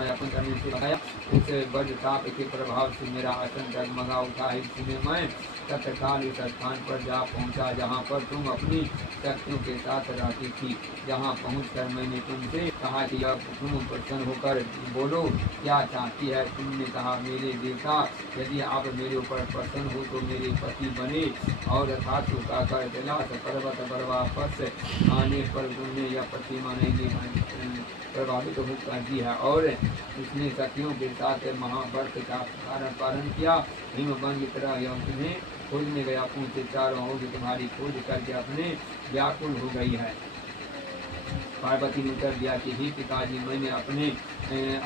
यापन करने से बताया। उस वज्र ताप के प्रभाव से मेरा आसन डगमगा उठा है, इसलिए मैं तत्काल इस स्थान पर जा पहुंचा जहाँ पर तुम अपनी शक्तियों के साथ रहती थी। जहाँ पहुंचकर मैंने तुमसे कहा कि अब तुम प्रसन्न होकर बोलो क्या चाहती है। तुमने कहा, मेरे देवता, यदि आप मेरे ऊपर प्रसन्न हो तो मेरे पति बने। और अर्थात कहकर कैलाश पर्वत पर वापस आने पर तुमने यह प्रतिमा नहीं प्रभावित होकर दी है और उसने सखियों के साथ महाव्रत का पालन किया। हिमबंग की तरह यह तुम्हें खोजने गया, पूछे चारों ओर तुम्हारी खोज करके अपने व्याकुल हो गई है। पार्वती ने उत्तर दिया कि हे पिताजी, मैंने अपने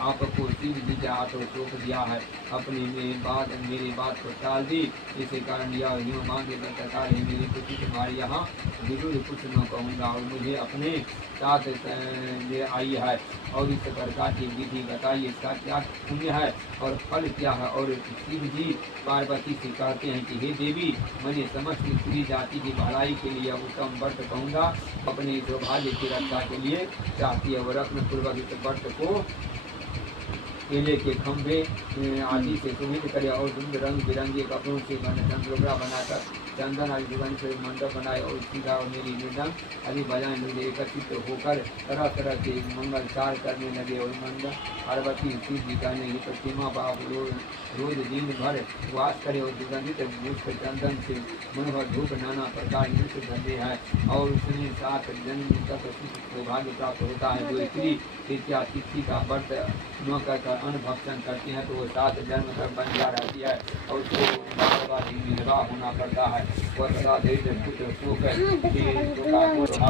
आपको शिव जी के हाथों सौंप दिया है। अपने मेरी बात को टाल दी, इसी कारण यह हिमबांग के प्रकार है। मेरी पुत्री तुम्हारी यहाँ जरूर कुछ न कहूँगा और मुझे अपने साथ ले आई है। और इस प्रकार की विधि बताइए, इसका क्या पुण्य है और फल क्या है। और शिव जी पार्वती से कहते हैं कि हे देवी, मैंने समस्त स्त्री जाति की भलाई के लिए उत्तम व्रत कहूँगा, अपने सौभाग्य की रक्षा के लिए चाहती है। और रत्न पूर्वक इस व्रत को केले के खंभे आदि से सुमित करे और सुंदर रंग बिरंगे कपड़ों से चंद्रोग्रा बनाकर चंदन आदि सुगंध से मंडप बनाए और सीधा और मेरी मृदंग आदि बजाएं। लोग एकत्रित होकर तरह तरह के मंगलचार करने लगे और मंडप पार्वती शिव जी का नहीं प्रतिमा बाप रोज दिन भर वास करे और सुगंधित पुष्प चंदन से मनोहर धूप नाना प्रकार नृत्य धरते हैं और उसमें 7 जन्म तक सौभाग्य प्राप्त होता है। जो स्त्री तृतीया तिथि का व्रत न कर अन्न भक्षण करती हैं तो वो 7 जन्म तक बंजा रहती है और उसको विधवा होना पड़ता है। वह सदा धैर्य पुत्र शोक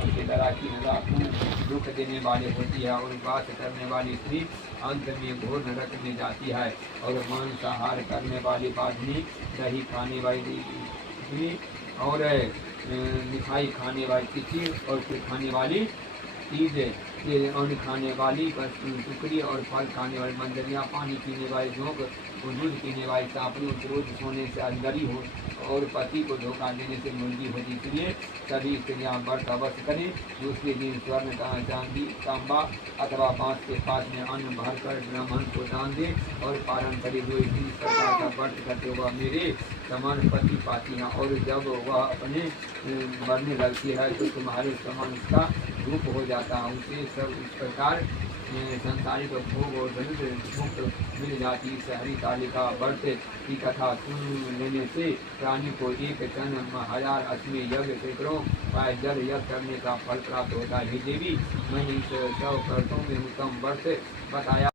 के तरह की दुख देने वाली होती है और वास करने वाली स्त्री अंत में घोर नरक में जाती है। और मांसाहार करने वाली बाधनी, दही खाने वाली स्त्री और मिठाई खाने वाली तिथि और फिर खाने वाली चीज, ये अन्न खाने वाली टुकड़ी और फल खाने वाली मंजरियाँ, पानी पीने वाली झोंक, दूध पीने वाली सापड़ी, रोज सोने से अंदरी हो और पति को धोखा देने से मुर्गी होती। इसलिए सभी स्त्रियाँ व्रत अवश्य करें। दूसरे दिन स्वर्ण चांदी तांबा अथवा बांस के पास में अन्न भरकर ब्राह्मण को दान दे और पालन करे। जो इस प्रकार का व्रत करते हुआ मेरे समान पति पाती हैं और जब वह अपने मरने लगती है तो तुम्हारे समान उसका रूप हो जाता है। उसे सब इस प्रकार संसारिक भोग और दरिद्र मुक्त मिल जाती। शहरी कालिका व्रत की कथा सुन लेने से प्राणी को 1 टन 1000 अश्वमेध यज्ञ सैकड़ों पाए जल यज्ञ करने का फल प्राप्त होता है। देवी, मैंने इस 100 व्रतों में उत्तम व्रत बताया।